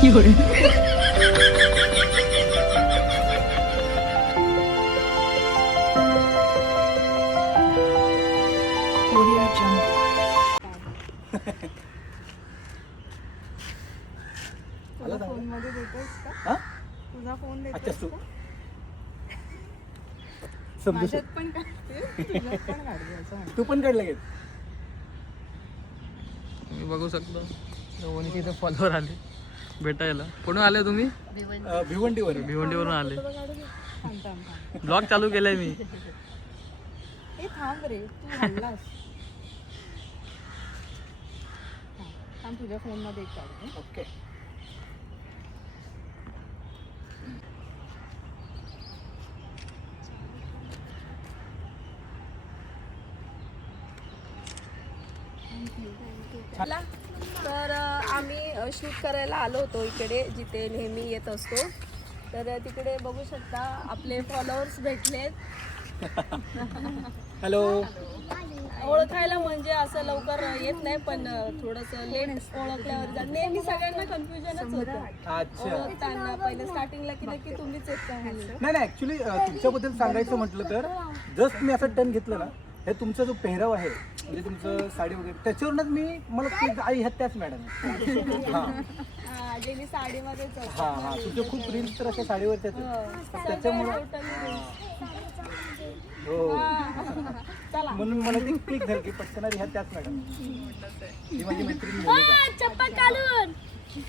Phone मध्ये देतोस का? तुझा फोन देतोस का? माझ्यात पण काढते, तुझ्यात पण काढते असं म्हणते. तू पण काढलं तुम्ही बघू शकतो दोन्हीचे इथे फॉलोअर आले भेटायला. कुठून आले तुम्ही? भिवंडीवर. भिवंडीवरून आले. थांब थांब थांब. ब्लॉग चालू केलाय मी. ए थांब रे, तू हल्लास. थांब तुझ्या फोन मध्ये एक काढते. ओके. तर आम्ही शूट करायला आलो होतो इकडे जिथे नेहमी येत असतो. तर तिकडे बघू शकता आपले फॉलोअर्स भेटलेत. हॅलो. ओळखायला म्हणजे असं लवकर येत नाही पण थोडंसं लेट ओळखल्यावर नेहमी सगळ्यांना कन्फ्युजनच होतं. अच्छा. ओळखताना पहिले स्टार्टिंगला की नक्की तुम्हीच येत का नाही ऍक्च्युली तुमच्याबद्दल सांगायचं म्हटलं तर जस्ट मी असं टर्न घेतलं ना, हे तुमचा जो पेहराव आहे म्हणजे तुमचं साडी वगैरे त्याच्यावरूनच मी मला आई ह्या त्याच मॅडम. हा जे मी साडीमध्येच असते. हा हा तुझे खूप रील्स तर अशा साडीवरच्याच आहेत. त्याच्यामुळे हो म्हणून मला ती क्लिक झाली की पटकन ह्या त्याच मॅडम. ही माझी मैत्रीण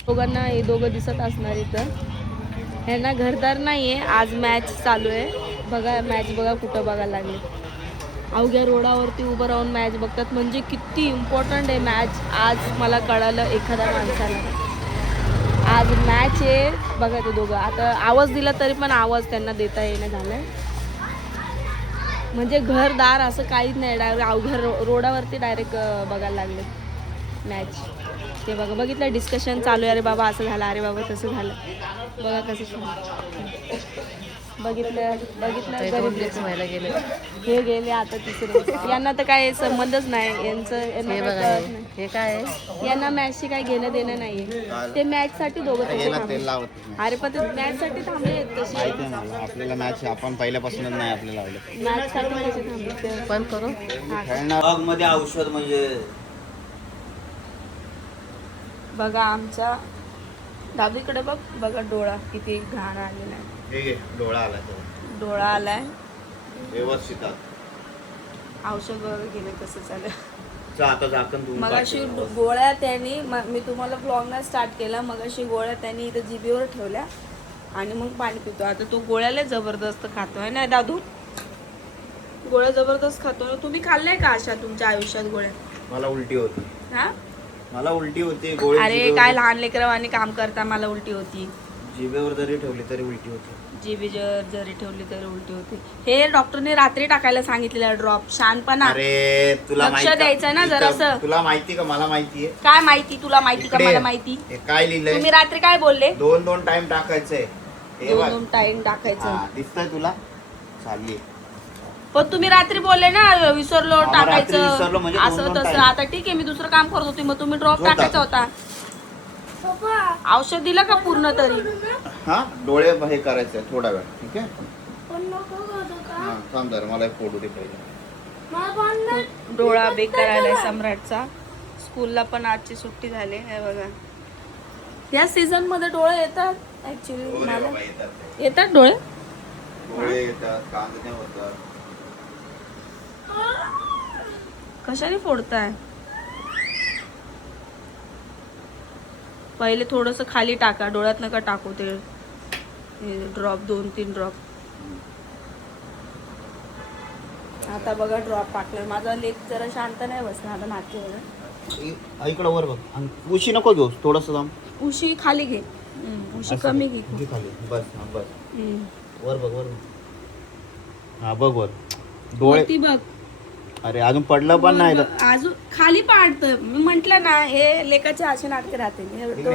दोघांना हे दोघं दिसत असणार इथं. ह्यांना घरदार नाहीये, आज मॅच चालू आहे. बघा मॅच बघा कुठं बघायला लागले. अवघ्या रोडावरती उभं राहून मॅच बघतात म्हणजे किती इम्पॉर्टंट आहे मॅच. आज मला कळालं एखाद्या माणसाला आज मॅच आहे. बघा ते दोघं आता आवाज दिला तरी पण आवाज त्यांना देता येणं झालाय. म्हणजे घरदार असं काहीच नाही, डायरेक्ट अवघ्या रोडावरती डायरेक्ट बघायला लागले मॅच. ते बघा बघितलं डिस्कशन चालू आहे. अरे बाबा असं झालं, अरे बाबा तसं झालं. बघा कसं बघितलं व्हायला गेले. हे गेले आता तिसरे. यांना तर काय संबंधच नाही यांचं. हे काय यांना मॅचशी काय घेणं देणं नाहीये. ते मॅच साठी दोघं अरे पण मॅच साठी थांबले तसे. आपल्याला मॅच आपण पहिल्यापासूनच नाही आपल्याला आवडत. मॅच साठी कसे थांबले पण करू मध्ये औषध म्हणजे बघा आमच्या डावीकडे बघ बघा डोळा किती घाण आलेला आहे. डोळा आलाय डोळा आलाय व्यवस्थित. औषध वगैरे गेले कसं चालेल. आता झाकण मगाशी गोळ्या त्यांनी मी तुम्हाला ब्लॉगना स्टार्ट केला. मगाशी गोळ्या त्यांनी इथं जिभेवर ठेवल्या आणि मग पाणी पितो. आता तो गोळ्याला जबरदस्त खातोय ना दादू. गोळ्या जबरदस्त खातो. तुम्ही खाल्लाय का अशा तुमच्या आयुष्यात गोळ्या? मला उलटी होती. हा मला उलटी होती. अरे काय लहान लेकरांनी काम करता. मला उलटी होती. जिभेवर जरी ठेवली तरी उलटी होती. जिभेवर जरी ठेवली तरी उलटी होती. हे डॉक्टरने रात्री टाकायला सांगितलेलं ड्रॉप. शानपणा. अरे तुला लक्ष द्यायचं ना जरासं. तुला माहिती का मला माहितीये. काय माहिती तुला माहिती का मला माहिती. काय लिहिलंय तुम्ही रात्री काय बोलले? 2-2 टाइम टाकायचंय. 2 टाइम टाकायचं. दिसतंय तुला चालली. पण तुम्ही रात्री बोलले ना विसरलो टाकायचं म्हणजे असं तसं. आता ठीक आहे मी दुसरं काम करत होती मग तुम्ही ड्रॉप टाकायचा होता. औषध दिलं का पूर्ण तरी? हा डोळे हे करायचंय थोडा वेळ. ठीक आहे थांब जरा मला एक फोटो दे पहिले. डोळा बेकार आलाय सम्राटचा. स्कूलला पण आजची सुट्टी झाली. हे बघा या सीझन मध्ये डोळे येतात ऍक्च्युली. मला येतात डोळे. डोळे येतात, कांदे होतात. कशाने फोडताय? पहिले थोडस खाली टाका. डोळ्यात नका टाकू ते ड्रॉप. 2-3 ड्रॉप. आता बघा ड्रॉप टाकलं. माझा लेग जरा शांत नाही बसला आता नाट्यवर. इकडं वर बघ. उशी नको घेऊ थोडस जाम. उशी खाली घे. उशी कमी घे खाली. बस बस वर बघ वर. हा बघ वर. डोळे ती बघ. अरे अजून पडलं पण नाही. अजून खाली पाडत. मी म्हंटल ना हे लेकाचे असे नाटके राहते.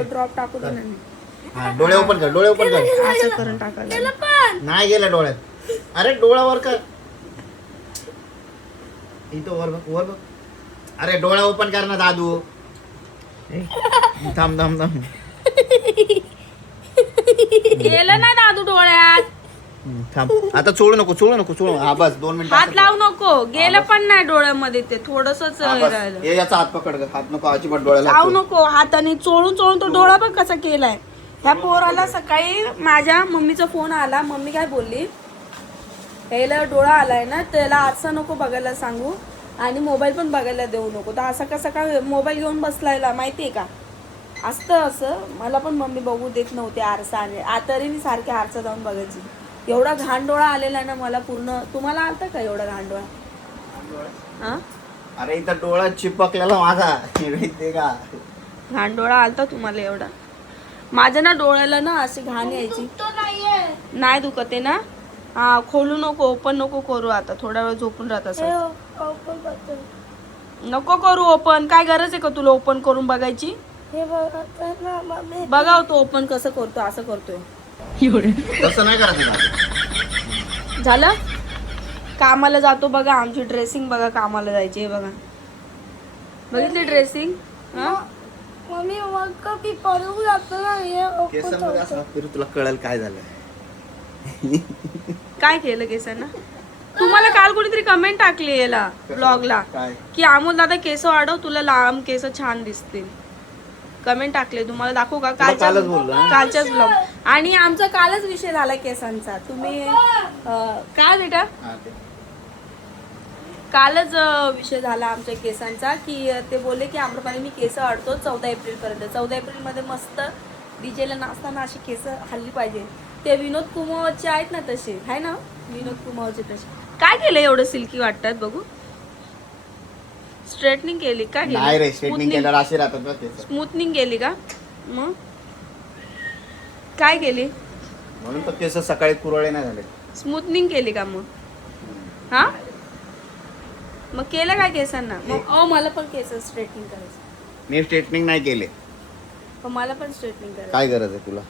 ड्रॉप टाकू दे ना. डोळे ओपन कर. डोळे ओपन कर. असं करून टाकायला नाही गेलं डोळ्यात. अरे डोळ्यावर कर. इथं वर बघ वर बघ. अरे डोळा ओपन कर ना दादू. थांब थांब थांब. गेलं ना दादू डोळ्यात. थांब आता चोळू नको हा बस 2 मिनिटं हात लावू नको. गेलं पण नाही डोळ्यामध्ये ते थोडसच राहिलं. हे याचा हात पकड ग. हात नको अजिबात डोळ्याला लावू नको हाताने. चोळून तो डोळा बघ कसा केलाय. ह्या पोराला सकाळी माझ्या मम्मीचा फोन आला. मम्मी काय बोलली, ह्याला डोळा आलाय ना, त्याला आरसा नको बघायला सांगू आणि मोबाईल पण बघायला देऊ नको. तर असा कसा काय मोबाईल घेऊन बसलायला माहितीये का. असतं असं. मला पण मम्मी बघू देत नव्हते आरसा. आणि तरी मी सारखे आरसा जाऊन बघायची. एवढा घाण डोळा आलेला ना मला पूर्ण. तुम्हाला आलता का एवढा घाण डोळा? हा, अरे इथं डोळा चिपकलेला माझा माहितीये का. घाण डोळा आलता तुम्हाला एवढा? माझ्या ना डोळ्याला ना अशी घाण यायची. नाही दुखत आहे ना. हा, खोलू नको, ओपन नको करू. आता थोडा वेळ झोपून राहत असं. नको करू ओपन. काय गरज आहे का तुला ओपन करून बघायची? बघा तो ओपन कसं करतो. असं करतोय. तसं नाही करायचं. झालं. कामाला जातो बघा. आमची ड्रेसिंग बघा. कामाला जायची आहे बघा. बघितली ड्रेसिंग? मम्मी मग कधी पडून जातो ना. केसांमध्ये असं फिरू तुला कळेल काय झालं. काय केलं केसांना? तुम्हाला काल कोणीतरी कमेंट टाकली याला ब्लॉगला काय की अमोल दादा केस वाढव, तुला लांब केस छान दिसतील. कमेंट टाकले. तुम्हाला दाखवू का? कालच बोललो ना. कालच्याच ब्लॉग. आणि आमचा कालच विषय झाला केसांचा. तुम्ही काय बेटा, हा, ते. कालच विषय झाला आमच्या केसांचा की ते बोलले की आम्रपाली मी केस वाढतो 14 एप्रिल पर्यंत. 14 एप्रिल मध्ये मस्त डीजेला नाचताना अशी केस हल्ली पाहिजे. ते विनोद कुमावतचे आहेत ना तसे, आहे ना विनोद कुमावतचे तसे. काय केलं एवढं सिल्की वाटतात बघू? स्ट्रेटनिंग केली काय? नाही रे, स्ट्रेटनिंग केल्यावर असे राहतात बघ केस. स्मूथनिंग केली का? मग काय केली? म्हणून तर केस सकाळी कुरळे नाही झाले. स्मूथनिंग केली का मग? हा, मग केलं काय केसांना? मग मला पण केस स्ट्रेटनिंग करायचं. मी स्ट्रेटनिंग नाही केले. मला पण स्ट्रेटनिंग करायचं. काय गरज आहे तुला?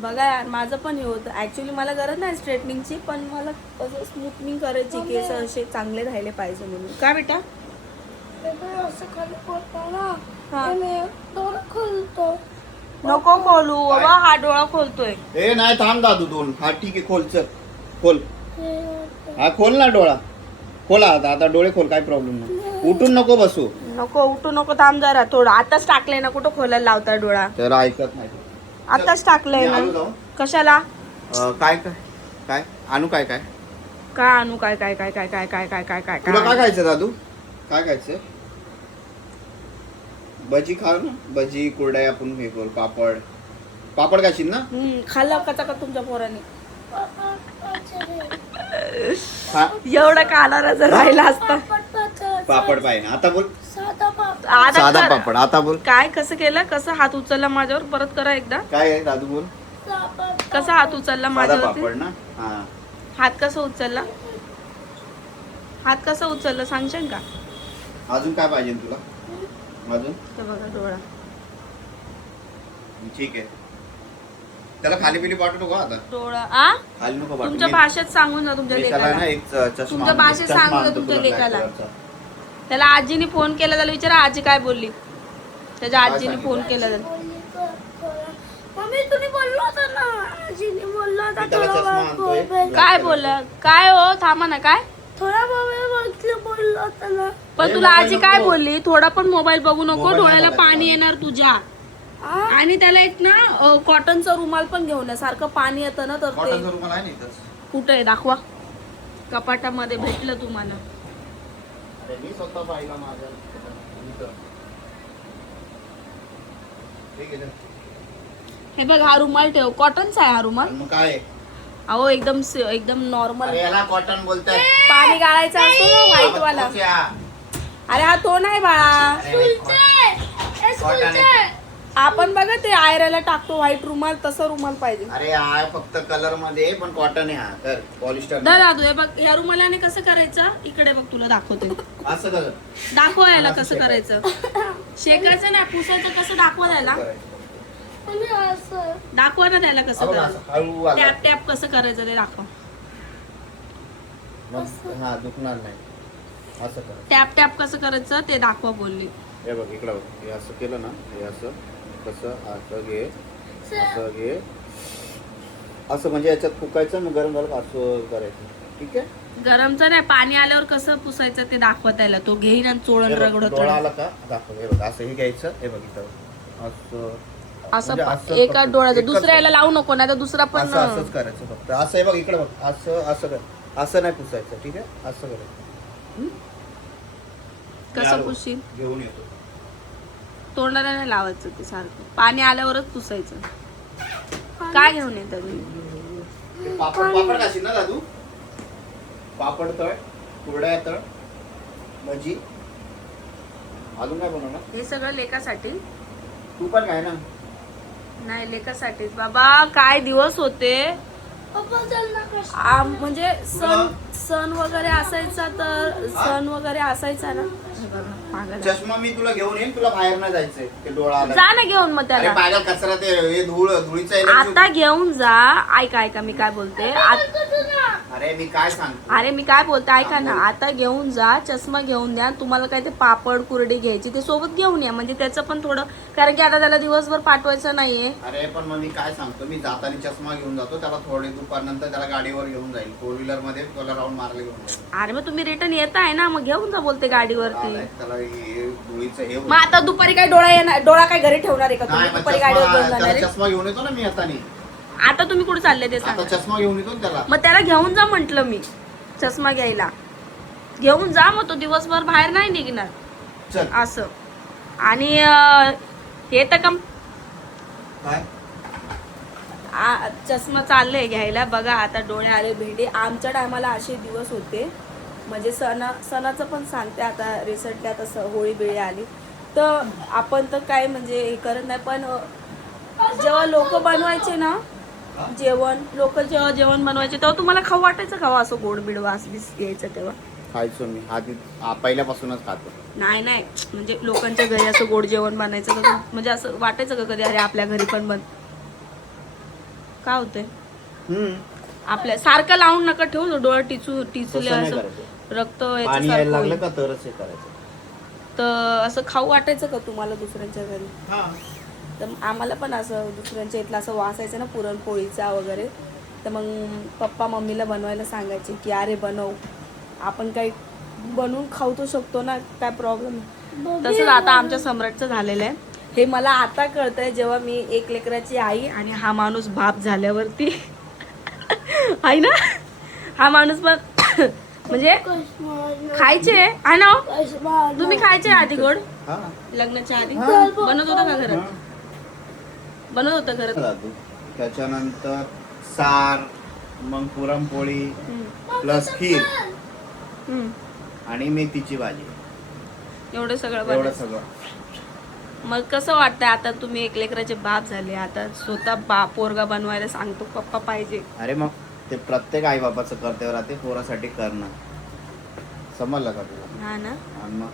बघा यार, माझं पण हे होतं ऍक्च्युली. मला गरज नाही स्ट्रेटनिंगची, पण मला असं स्मूथनिंग करायची. केस असे चांगले राहिले पाहिजे म्हणून. काय बेटा? नको खोलू बाबा. हा डोळा खोलतोय. ए नाही थांब दादू 2. हा ठीक आहे खोल. चल खोल. हा खोल ना डोळा. खोला आता डोळे खोल. काय प्रॉब्लेम नाही. उठून नको बसू. नको उठू नको. थांब जरा थोडं. आताच टाकलंय ना, कुठं खोलायला लावता डोळा? तर ऐकत नाही. आताच टाकलंय मी आलो ना. जाऊन. कशाला? काय काय काय आणू? काय काय काय आणू? काय काय काय काय काय काय काय काय काय तुला काय काय? खायचं दादू? काय खायचं? भजी खा ना. भजी कुरड्या आपण हे करू. पापड खाशील ना? खाल्लं कचा का तुमच्या पोराने? खा. एवढा कालारा जर राहिला असता. पापड पाहिजे. आता बोल. आता साधा कर. पापड. आता बोल. काय कसं केलं? कसं हात उचलला माझ्यावर? परत करा एकदा. काय आहे दादू बोल. कसा हात उचलला साधा माझ्यावरती? पापड ना. हा हात कसा उचलला? हात कसा उचलला सांगशील का? अजून काय पाहिजे तुला? अजून ते बघा डोळा. ठीक आहे. त्याला खाली पिली पाठवू नको आता. डोळा आ खाली नको पाठवू. तुमच्या भाषेत सांगून जा तुमच्या मी त्याला लेकाला. ना एक चष्मा तुमच्या भाषेत चष्मा सांगू आणतो जा तुमच्या तुला black लेकाला. color चा. त्याला आजीने फोन केला. त्याला विचारा आजी काय बोलली. त्याच्या काय आजीने फोन केला त्याला. मम्मी तुम्ही बोललो होता ना. आजीने बोललो होता मी त्याला चष्मा आणतोय. काय बोलला? काय हो थांबा ना. काय थोडा मोबाईल बोललो होता ना. पण ए, तुला मोबाईल आजी काय नको. बोलली? थोडा पण मोबाईल बघू नको. मोबाईल डोळ्याला नाही पाणी बघायचं. येणार तुझ्या. आणि त्याला एक ना कॉटनचा रुमाल पण घेऊन ये. सारखं पाणी येतं ना तर ते. कॉटनचा रुमाल आहे ना इथंच. कुठं आहे दाखवा. कपाटामध्ये भेटलं तुम्हाला. अरे मी स्वतः पाहिला माझ्या इथं. ठीक आहे ना? हे बघ हा रुमाल ठेव. कॉटनचा आहे हा रुमाल. आणि मग काय आहे? अहो एकदम नॉर्मल. अरे याला कॉटन बोलताय. पाणी गाळायचं असतो ना व्हाईट वाला. अरे हा तो नाही बाळा. कॉटन आहे. आपण बघा ते आयराला टाकतो व्हाईट रुमाल, तसं रुमाल पाहिजे. अरे हा फक्त कलर मध्ये पण कॉटन आहे. हा तर पॉलिस्टर दादू हे बघ या रुमालाने कसं करायचं? इकडे बघ तुला दाखवते. असं कर. दाखव याला कसं करायचं. शेकायचं नाही पुसायचं कसं दाखवा त्याला. मम्मी असं दाखवा ना त्याला कसं करायचं. हळू आला. टॅप टॅप कसं करायचं ते दाखव. मग हा दुखणार नाही. असं कर. टॅप टॅप कसं करायचं ते दाखवा बोलली. हे बघ इकडं बघ. हे असं केलं ना. हे असं कसं असं घे, असं घे, असं म्हणजे याच्यात फुकायचं, मग गरम झालं असं करायचं. ठीक आहे. गरमचं नाही, पाणी आल्यावर कसं पुसायचं ते दाखवता यायला. तो घेईन आणि चोळण रगडत डोळा आला का दाखव. हे बघ असं हे घ्यायचं, हे बघ इथं असं असं म्हणजे असं एका फक्त डोळ्याचं एकच दुसऱ्या याला लावू नको, नाही तर दुसरा पण असं असंच करायचं फक्त. असं हे बघ इकडे बघ, असं असं कर, असं नाही पुसायचं. ठीक आहे, असं करायचं. कसं पुशील? घेऊन येतो. तोंडाला नाही लावायचं ते सारखं, पाणी आल्यावरच पुसायचं. काय घेऊन येतं तुम्ही? ते पापड खाशील ना दादू? पापड तळ, कुरड्या तळ, भजी, अजून काय बनवणार? हे सगळं लेकासाठी तू पण काय ना. नाही, लेकासाठीच बाबा. काय दिवस होते. पप्पा चल ना कृष्णा. म्हणजे सण वगैरे असायचा तर सण वगैरे असायचा ना. हे बघा, पागल आहे. चष्मा मी तुला घेऊन येईन, तुला बाहेर नाही जायचंय. ते डोळा आला. जा ना घेऊन मग अरे त्याला. पागल कचरा ते हे धुळीचा आता घेऊन जा. ऐका मी काय बोलते. अरे मी काय सांगतो. अरे मी काय बोलते ऐका ना. आता घेऊन जा, चष्मा घेऊन द्या. तुम्हाला काय ते पापड कुरडी घ्यायची ते सोबत घेऊन या, म्हणजे त्याचं पण थोडं, कारण की आता त्याला दिवसभर पाठवायचं नाहीये. अरे पण मग मी काय सांगतो, मी जाताना चष्मा घेऊन जातो त्याला, थोडे दुपारनंतर त्याला गाडीवर घेऊन जाईल, 4 व्हीलर मध्ये त्याला राऊंड मारायला घेऊन जाईल. अरे मग तुम्ही रिटर्न येताय ना, मग घेऊन जा बोलते गाडीवरती. त्याला हे धुळीचं हे मग आता दुपारी काय डोळा काय घरी ठेवणार आहे का तुम्ही? नाही, मग दुपारी गाडीवर घेऊन जाणार त्याला आहे? चष्मा घेऊन येतो ना मी आता. आता तुम्ही कुठे चालले ते आता सांगा. चष्मा घेऊन येतो ना त्याला. मग त्याला घेऊन जा म्हंटल मी, चष्मा घ्यायला घेऊन जा. मग तो दिवसभर बाहेर नाही निघणार चल. असं. आणि हे तर कम काय चष्मा चाललंय घ्यायला. बघा आता डोळे आले भेंडे. आमच्या टायमाला असे दिवस होते, म्हणजे सणाचं पण सांगते. आता रिसेंटली आता होळी बिळी आली तर आपण तर काय म्हणजे हे करत नाही, पण जेव्हा लोक बनवायचे ना जेवण, लोक जेव्हा जेवण बनवायचे तेव्हा तुम्हाला खाऊ वाटायचं खावा असं गोड बिड वास बीस यायचं तेव्हा? खायचो मी आधी, पहिल्यापासूनच खातो. नाही म्हणजे लोकांच्या घरी असं गोड जेवण बनायचं का? म्हणजे असं वाटायचं का कधी अरे आपल्या घरी पण बन? काय होतंय आपल्या सारखं लावून नका ठेवू, डोळे टिचले असं रक्त पाणी यायला लागलं का तरच हे करायचं. तर असं खाऊ वाटायचं का तुम्हाला दुसऱ्यांच्या घरी? तर आम्हाला पण असं दुसऱ्यांच्या इथला असं वास यायचं ना पुरणपोळीचा वगैरे. तर मग पप्पा मम्मीला बनवायला सांगायचे की अरे बनव, आपण काही बनवून खाऊ तो शकतो ना, काय प्रॉब्लेम. तसंच आता आमच्या सम्राटचं झालेलं आहे. हे मला आता कळतंय जेव्हा मी एक लेकराची आई आणि हा माणूस बाप झाल्यावरती. आहे ना, हा माणूस पण म्हणजे खायचे आहे ना तुम्ही? खायचे आधी गोड लग्नाच्या आधी? बनवत होता का घरात? बनवत होता घरात? त्याच्यानंतर सार, मग पुरणपोळी प्लस खीर आणि मेथीची भाजी, एवढं सगळं एवढं बनवायचं. सगळं. मग कसं वाटतंय आता तुम्ही एक लेकराचे बाप झाले, आता स्वतः पोरगा बनवायला सांगतो पप्पा पाहिजे? अरे मग ते प्रत्येक आई बापाचं कर्तव्य राहते पोरासाठी करणं, समजलं का तुला? हा ना. आणि मग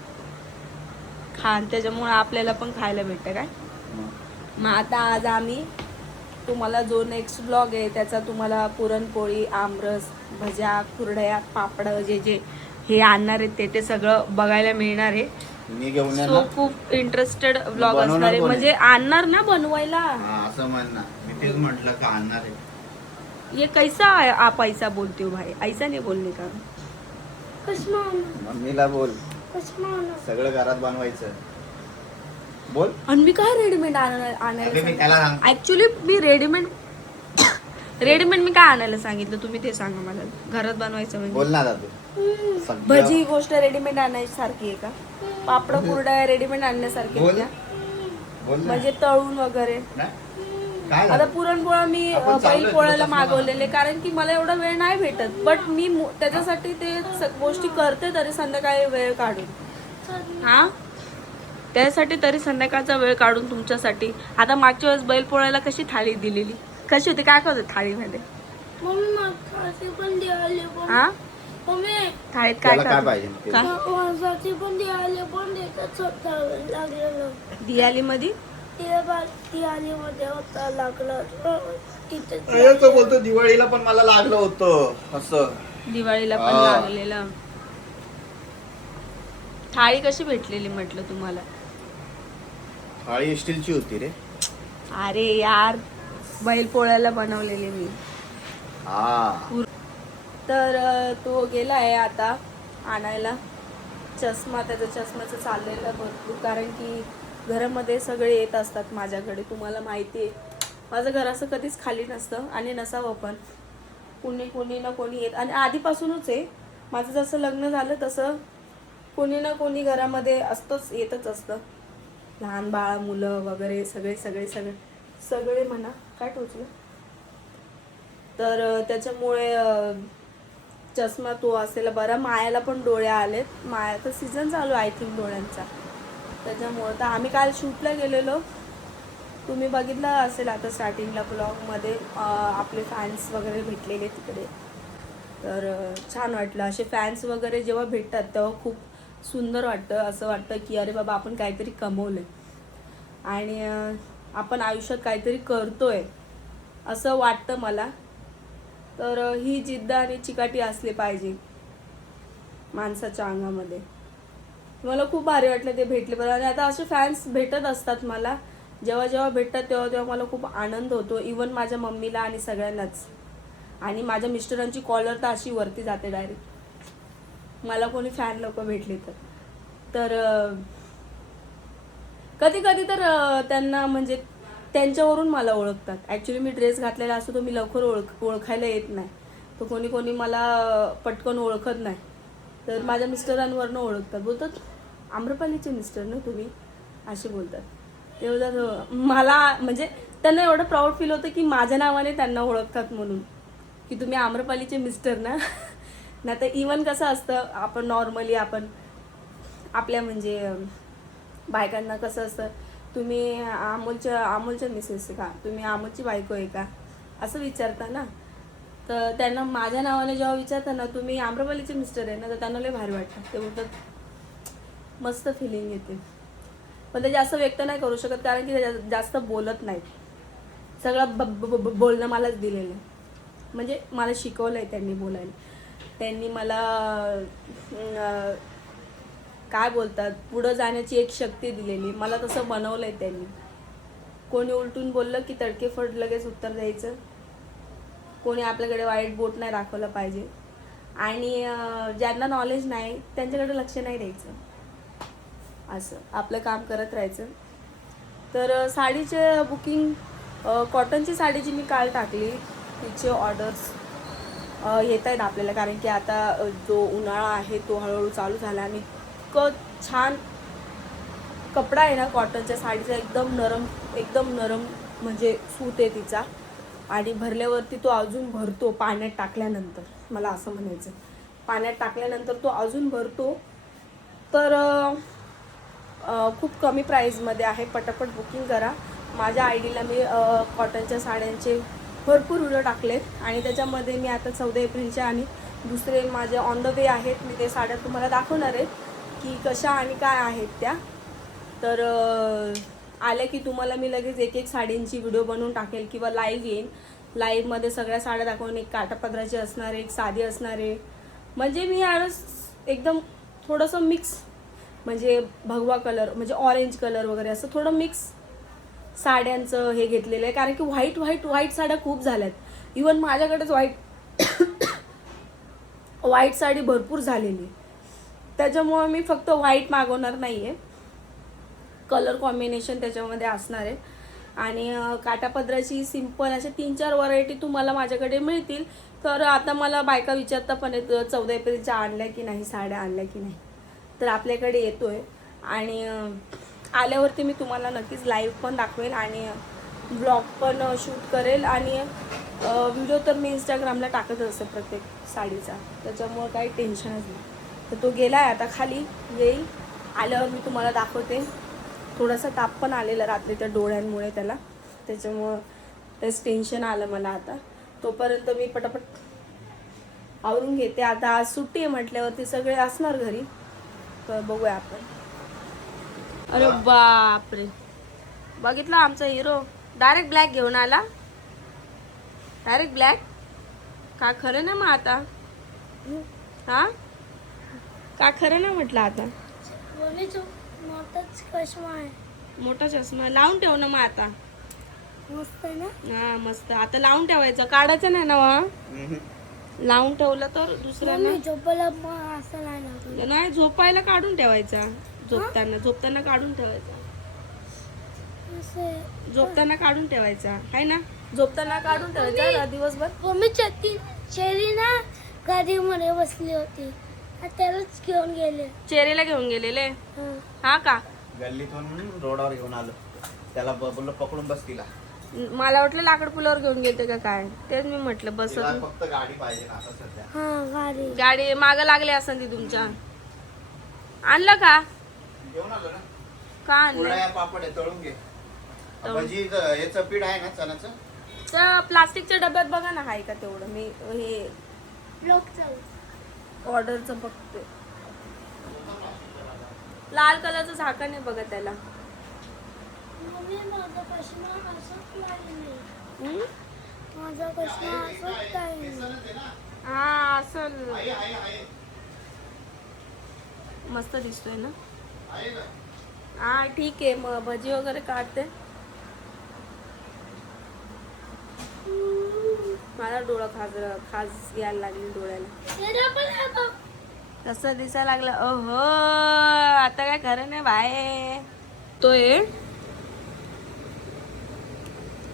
खान त्याच्यामुळे आपल्याला पण खायला भेटतं काय. मग आता आज आम्ही तुम्हाला जो नेक्स्ट ब्लॉग आहे त्याचा तुम्हाला पुरणपोळी, आमरस, भज्या, कुरड्या, पापड जे हे आणणार आहेत ते सगळं बघायला मिळणार आहे. मी घेऊन सो खूप इंटरेस्टेड ब्लॉग बनवणार असणार आहे. कोण आहे? म्हणजे आणणार ना बनवायला. असं म्हण ना, मी तेच म्हटलं का आणणार आहे. ये कैसा आप ऐसा बोलते हो भाई? ऐसा नाही बोलणे का? मम्मीला बोल, सगळं घरात बनवायचं बोल. आणि मी काय रेडीमेड अरे मी आणायला त्याला सांग. ऍक्च्युली मी रेडीमेड मी काय आणायला सांगितलं तुम्ही ते सांगा मला. घरात बनवायचं म्हणजे बोल ना दादू. सगळं भजी ही गोष्ट रेडीमेड आणायसारखी आहे का? पापड कुरड्या रेडीमेड आणण्यासारखी बोल. आहे का? बोल ना. म्हणजे तळून वगैरे. नाही? काय आता झालं? पुरणपोळा मी आपण चाललोय, बैल पोळ्याला तुला मागवलेले, कारण की मला एवढा वेळ नाही भेटत. बट मी त्याच्यासाठी ते गोष्टी करते तरी संध्याकाळी वेळ काढून. हा, त्यासाठी तरी संध्याकाळचा वेळ काढून तुमच्यासाठी. आता मागच्या वेळेस बैल पोळ्याला कशी थाळी दिलेली, कशी होती, काय करत थाळीमध्ये? हा, थाळीत काय त्याला काय करत? पाहिजे ते? दियाली मध्ये बोलतो दिवाळीला पण मला लागलं होतं असं. दिवाळीला पण हा. लागलेलं. थाळी कशी भेटलेली म्हटलं तुम्हाला? थाळी स्टीलची होती रे. अरे यार बैल पोळ्याला बनवलेली मी. तर तो गेला आहे आता आणायला चष्मा. त्याचा चष्म्याचं चाललेलं भरपूर, कारण की घरामध्ये सगळे येत असतात माझ्याकडे. तुम्हाला माहिती आहे माझं घर असं कधीच खाली नसतं आणि नसावं पण. कोणी ना कोणी येत, आणि आधीपासूनच आहे माझं. जसं लग्न झालं तसं कोणी ना कोणी घरामध्ये असतंच, येतच असतं. लहान बाळ, मुलं वगैरे सगळे सगळे सगळे सगळे म्हणा. काय टोचलं? तर त्याच्यामुळे चष्मा तो असेल बरा. मायाला पण डोळे आलेत. मायाचा सीझन चालू आय थिंक डोळ्यांचा, त्याच्यामुळं. तर आम्ही काल शूटला गेलेलो, तुम्ही बघितलं असेल आता स्टार्टिंगला ब्लॉगमध्ये. आपले फॅन्स वगैरे भेटलेले तिकडे, तर छान वाटलं. असे फॅन्स वगैरे जेव्हा भेटतात तेव्हा खूप सुंदर वाटतं. असं वाटतं की अरे बाबा आपण काहीतरी कमवलं आणि आपण आयुष्यात काहीतरी करतोय असं वाटतं मला. तर ही जिद्द आणि चिकाटी असली पाहिजे माणसाच्या अंगामध्ये. मला खूप भारी वाटलं ते भेटले बरं. आणि आता असे फॅन्स भेटत असतात मला. जेव्हा जेव्हा भेटतात तेव्हा तेव्हा मला खूप आनंद होतो. इवन माझ्या मम्मीला आणि सगळ्यांनाच. आणि माझ्या मिस्टरांची कॉलर तर अशी वरती जाते डायरेक्ट मला कोणी फॅन लोक भेटले तर. कधी कधी तर त्यांना म्हणजे त्यांच्यावरून मला ओळखतात. ॲक्च्युली मी ड्रेस घातलेला असतो तो मी लवकर ओळखायला येत नाही. तो कोणी मला पटकन ओळखत नाही. तर माझ्या मिस्टरांवरनं ओळखतात. बोलतात आम्रपालीचे मिस्टर ना तुम्ही, असे बोलतात. ते बोलतात मला, म्हणजे त्यांना एवढं प्राऊड फील होतं की माझ्या नावाने त्यांना ओळखतात म्हणून, की तुम्ही आम्रपालीचे मिस्टर ना. नाही तर इवन कसं असतं आपण नॉर्मली आपण आपल्या म्हणजे बायकांना कसं असतं, तुम्ही अमोलच्या मिसेस का, तुम्ही अमोलची बायको आहे का, असं विचारता ना. तर त्यांना माझ्या नावाने जेव्हा विचारता ना तुम्ही आम्रपालीचे मिस्टर आहे ना, तर त्यांना लय भारी वाटतं. ते बोलतात मस्त फिलिंग येते. पण ते जास्त व्यक्त नाही करू शकत कारण की ते जास्त बोलत नाहीत. सगळं बोलणं मलाच दिलेलं आहे. म्हणजे मला शिकवलं आहे त्यांनी बोलायला. त्यांनी मला काय बोलतात पुढं जाण्याची एक शक्ती दिलेली. मला तसं बनवलं आहे त्यांनी. कोणी उलटून बोललं की तडकेफड लगेच उत्तर द्यायचं. कोणी आपल्याकडे वाईट बोट नाही दाखवलं पाहिजे. आणि ज्यांना नॉलेज नाही त्यांच्याकडे लक्ष नाही द्यायचं. असं आपलं काम करत राहायचं. तर साडीचे बुकिंग, कॉटनची साडी जी मी काल टाकली तिचे ऑर्डर्स येत आहेत आपल्याला. कारण की आता जो उन्हाळा आहे तो हळूहळू चालू झाला. आणि इतकं छान कपडा आहे ना कॉटनच्या साडीचा. एकदम नरम म्हणजे सूत आहे तिचा. आणि भरल्यावरती तो अजून भरतो पाण्यात टाकल्यानंतर. मला असं म्हणायचं पाण्यात टाकल्यानंतर तो अजून भरतो. तर खूप कमी प्राईजमध्ये आहे. पटापट बुकिंग करा. माझ्या आय डीला मी कॉटनच्या साड्यांचे भरपूर व्हिडिओ टाकलेत. आणि त्याच्यामध्ये मी आता 14 एप्रिलचे आणि दुसरे माझे ऑन द वे आहेत. मी ते साड्या तुम्हाला दाखवणार आहे की कशा आणि काय आहेत त्या. तर आल्या की तुम्हाला मी लगेच एक साडींची व्हिडिओ बनवून टाकेल किंवा लाईव्ह येईन. लाईव्हमध्ये सगळ्या साड्या दाखवून, एक काठापदराची असणार, एक साधी असणार आहे. म्हणजे मी यावेळेस एकदम थोडंसं मिक्स, म्हणजे भगवा कलर म्हणजे ऑरेंज कलर वगैरे असं थोडं मिक्स साड्यांचं हे घेतलेलं आहे. कारण की व्हाईट साड्या खूप झाल्यात. इवन माझ्याकडेच व्हाईट साडी भरपूर झालेली. त्याच्यामुळे मी फक्त व्हाईट मागवणार नाही आहे. कलर कॉम्बिनेशन त्याच्यामध्ये असणार आहे. आणि काठापदराची सिंपल अशा 3-4 व्हरायटी तुम्हाला माझ्याकडे मिळतील. तर आता मला बायका विचारता पण येत 14 एप्रिलच्या आणल्या की नाही, साड्या आणल्या की नाही. तर आपल्याकडे येतोय. आणि आल्यावरती मी तुम्हाला नक्कीच लाईव्ह पण दाखवेल आणि ब्लॉग पण शूट करेल. आणि व्हिडिओ तर मी इंस्टाग्रामला टाकत असते प्रत्येक साडीचा. त्याच्यामुळं काही टेन्शनच नाही. तर तो गेला आहे आता खाली, येईल. आल्यावर मी तुम्हाला दाखवते. थोडासा ताप पण आलेला रात्री त्या डोळ्यांमुळे त्याला. त्याच्यामुळं तेच टेन्शन आलं मला आता. तोपर्यंत मी पटापट आवरून घेते. आता आज सुट्टी आहे म्हटल्यावरती सगळे असणार घरी. तर बघूया आपण. अरे बापरे, बघितलं आमचा हिरो डायरेक्ट ब्लॅक घेऊन आला. डायरेक्ट ब्लॅक का खरं ना मग आता? हा का खरं ना म्हटलं आता? बोले तो मोठाच चष्मा आहे. मोठा चष्मा लावून ठेव ना मग आता. मस्त आहे ना. हा मस्त. आता लावून ठेवायचं, काढायचं नाही ना वा. हम्म. लावून ठेवलं तर दुसऱ्यांना मम्मी झोपायला मग असं नाही लागलं. नाही, झोपायला काढून ठेवायचा. झोपताना काढून ठेवायचा. असं आहे. झोपताना काढून ठेवायचा आहे ना. झोपताना काढून ठेवायचा दिवसभर. मम्मी चेरी ना गाडीमध्ये बसली होती. त्यालाच घेऊन गेले. चेरीला घेऊन गेलेले हा. हा का. गल्लीतून रोडावर घेऊन आलो त्याला बोललो पकडून बस तिला मला वाटलं लाकड पुलावर घेऊन गेलते का काय, तेच मी म्हटलं बस. तिला फक्त गाडी पाहिजे ना आता सध्या. हा गाडी. गाडी माग लागली असं ती तुमच्या. आणलं का. घेऊन आलो ना. का आणलं. पोळ्या पापड आहे तळून घे. भजी याचं पीठ आहे ना चण्याचं. त्या प्लास्टिकच्या डब्यात बघा ना आहे का तेवढं. मी हे लोक चालू. ऑर्डरचं बघते. लाल कलरचं झाकण आहे बघा त्याला. मम्मी माझा प्रश्न असंच नाही. हम्म? माझा प्रश्न असंच काही नाही. हा असल. मस्त दिसतोय ना. हा ठीक आहे मग भजी वगैरे काढते. मला डोळा खास यायला लागली डोळ्याला. तेरा पण आहे का? कसं दिसायला लागलं. ओहो आता काय खरं नाही बाय. तो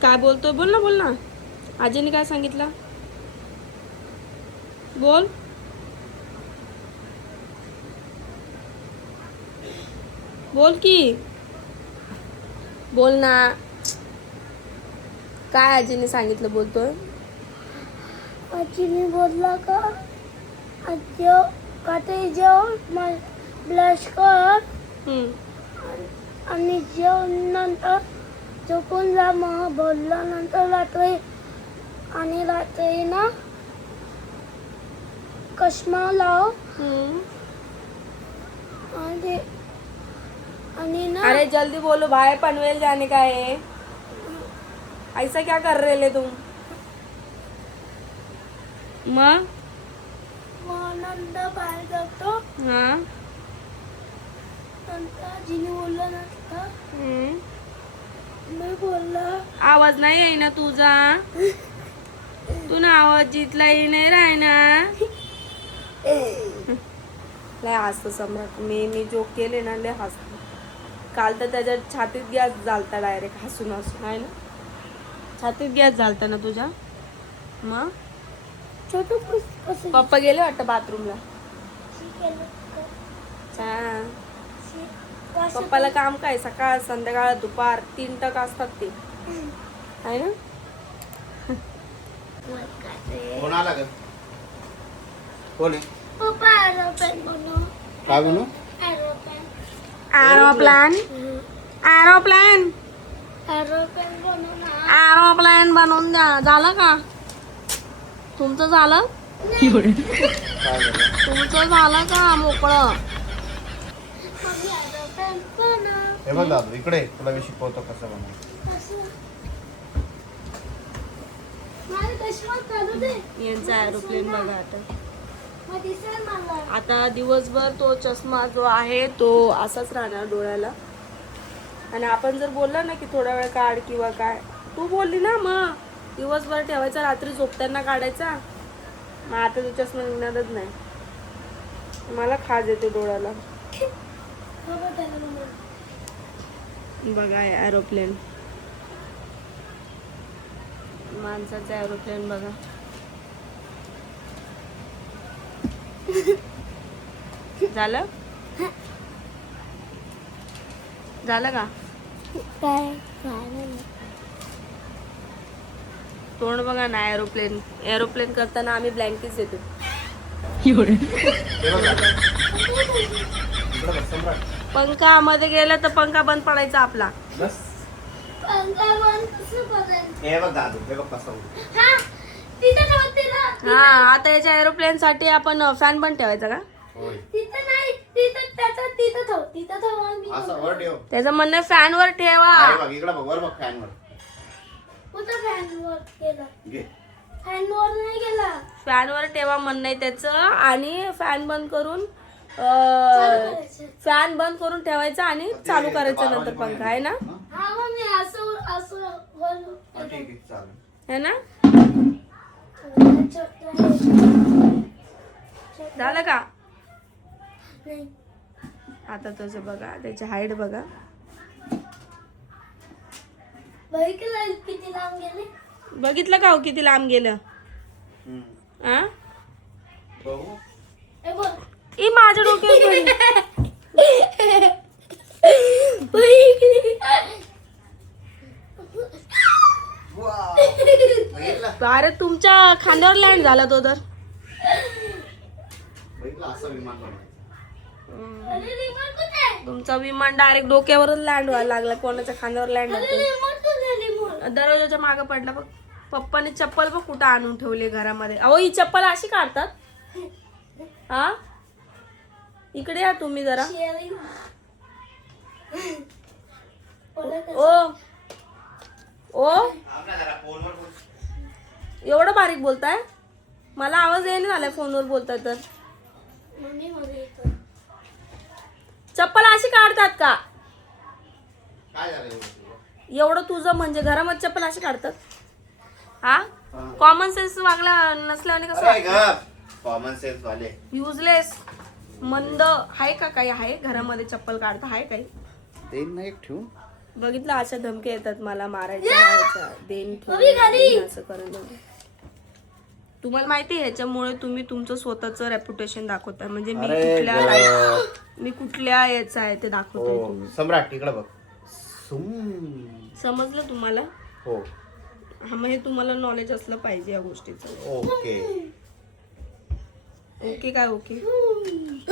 काय बोलतोय. बोल ना. आजीने काय सांगितलं. बोल. बोल की. बोल ना. काय आजीने सांगितलं बोलतोय. आजीने बोलला का जेव काटे जेव ब्लश कर आणि जेवण नंतर झोपून जा. मग बोलला नंतर रात्री ना चष्मा लाव आणि ना. अरे जल्दी बोलो भाई, पनवेल जाने का है. ऐसा क्या कर रहे ले तुम. मग नंतर बाहेर जातो. हा नंतर आजीने बोललं नसतं. मी बोलला आवाज नाही आहे ना तुझा. तू ना आवाज जितलाही नाही राहणार. लय हसतो सम्राट. मी जोक केले ना लय हसतो. काल तर त्याच्या छातीत गॅस झालता डायरेक्ट हसून आहे ना. छातीत गॅस झालता ना तुझ्या. मग छोटू कसं पप्पा गेले वाटतं बाथरूमला. पप्पाला काम काय सकाळ संध्याकाळ दुपार 3 टक असतात ते आहे ना. कोण आला ग. कोण आहे. पप्पा एरोप्लेन बनव. काय बनू. एरोप्लेन बनव ना. एरोप्लेन बनवून द्या. झालं का तुमचं. झालं काय तुमचं झालं का मोकळं. मम्मी एरोप्लेन बनव. हे बघ दादू इकडे तुला मी शिकवतो कसं बनव. कसं मला चष्मा चालू दे. यांचा एरोप्लेन बघा आता. मग दिसेल मला. आता दिवसभर तो चष्मा जो आहे तो असाच राहणार डोळ्याला. आणि आपण जर बोलला ना की थोडा वेळ काढ किंवा काय, तू बोलली ना मग दिवसभर ठेवायचा, रात्री झोपताना काढायचा. मग आता तो चष्मा निघणारच नाही. मला खाज येते डोळ्याला. बाबा त्याला बनव. बघा एरोप्लेन. माणसाचा एरोप्लेन बघा. झालं का. काय नाही. तोंड बघा ना. एरोप्लेन करताना आम्ही ब्लँकेट देतो. हे बघ दादू. इकडे बस सम्राट. पंखा मध्ये गेला तर पंखा बंद पडायचा आपला. बस. पंखा बंद कसं करायचं. हे बघ दादू हे बघ कसं होतं. हा तिथे ठेवते ना. हा आता याच्या एरोप्लेन साठी आपण फॅन पण ठेवायचा का. होय. तिथे नाही. तिथे तिथे ठेव आणि असं वर ठेव. त्याचं म्हणणं फॅन वर ठेवा. अरे बघ इकडे बघ वर बघ फॅन वर. कुठं फॅन वर गेला. घे. फॅन वर नाही गेला. फॅन वर ठेवा म्हणणं आहे त्याचं. आणि फॅन बंद करून फॅन बंद करून ठेवायचा आणि चालू करायचं नंतर पंखा आहे ना. हा मग मी असं हा, ठीक आहे चालेल. है ना? झालं का? नाही. आता तुझं बघा, त्याची हाईट बघा. बघितलं किती लांब गेले. बघितलं का हो किती लांब गेलं? हम्म. आ? बघू. हे बघ. ई माझ्या डोक्यावर पडली. वाव. बघितलं? अरे तुमच्या खांद्यावर लँड झाला तो तर. बघितलं असं विमान बनवायचं. अरे रिमोट कुठे आहे? तुमचा विमान डायरेक्ट डोक्यावरच लँड व्हायला लागला. कोणाच्या खांद्यावर लँड अरे होतो. रिमोट कुठे आहे, रिमोट? दरवाजाच्या मागं पडला बघ. पप्पाने चप्पल बघ कुठं आणून ठेवली घरामध्ये. अहो ही चप्पल अशी काढतात हा? इकडे या तुम्ही जरा. शेअरिंग. ओ ओ थांब ना जरा, फोनवर बोल. एवढं बारीक बोलताय? मला आवाज येईना झालाय फोनवर बोलताय तर. मम्मी मध्ये येतो. चप्पल अशी काढतात का? काय झालं एवढं तुला? एवढं तुझं म्हणजे घरामध्ये चप्पल अशी काढतात हा? हा. कॉमन सेन्स वागला नसल्याने अरे कसं गप. कॉमन सेन्स वाले. युजलेस मंद आहे का काही? आहे घरामध्ये चप्पल काढता आहे काही? देईन ना एक ठेवून. बघितलं अशा धमक्या येतात मला मारायच्या मारायच्या. देईन मम्मी खाली. ठेवून असं करून देईन. तुम्हाला माहिती आहे ह्याच्यामुळे तुम्ही तुमचं स्वतःचं रेप्युटेशन दाखवताय. म्हणजे मी अरे कुठल्या गं. मी कुठल्या याचं आहे ते दाखवतोय हो तुम्ही. सम्राट इकडे बघ. सुम. समजलं तुम्हाला? हो हा मग हे तुम्हाला नॉलेज असलं पाहिजे या गोष्टीचं. ओके. ओके काय ओके?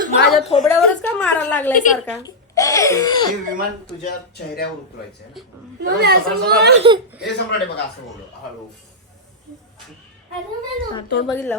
माझ्या थोबड्यावरच का मारायला लागलाय सारखा? ते विमान तुझ्या चेहऱ्यावर उतरायचं आहे ना. हे सम्राट आहे बघा असं बोललो हळू. अरे नाही. हा, तोंड बघितलं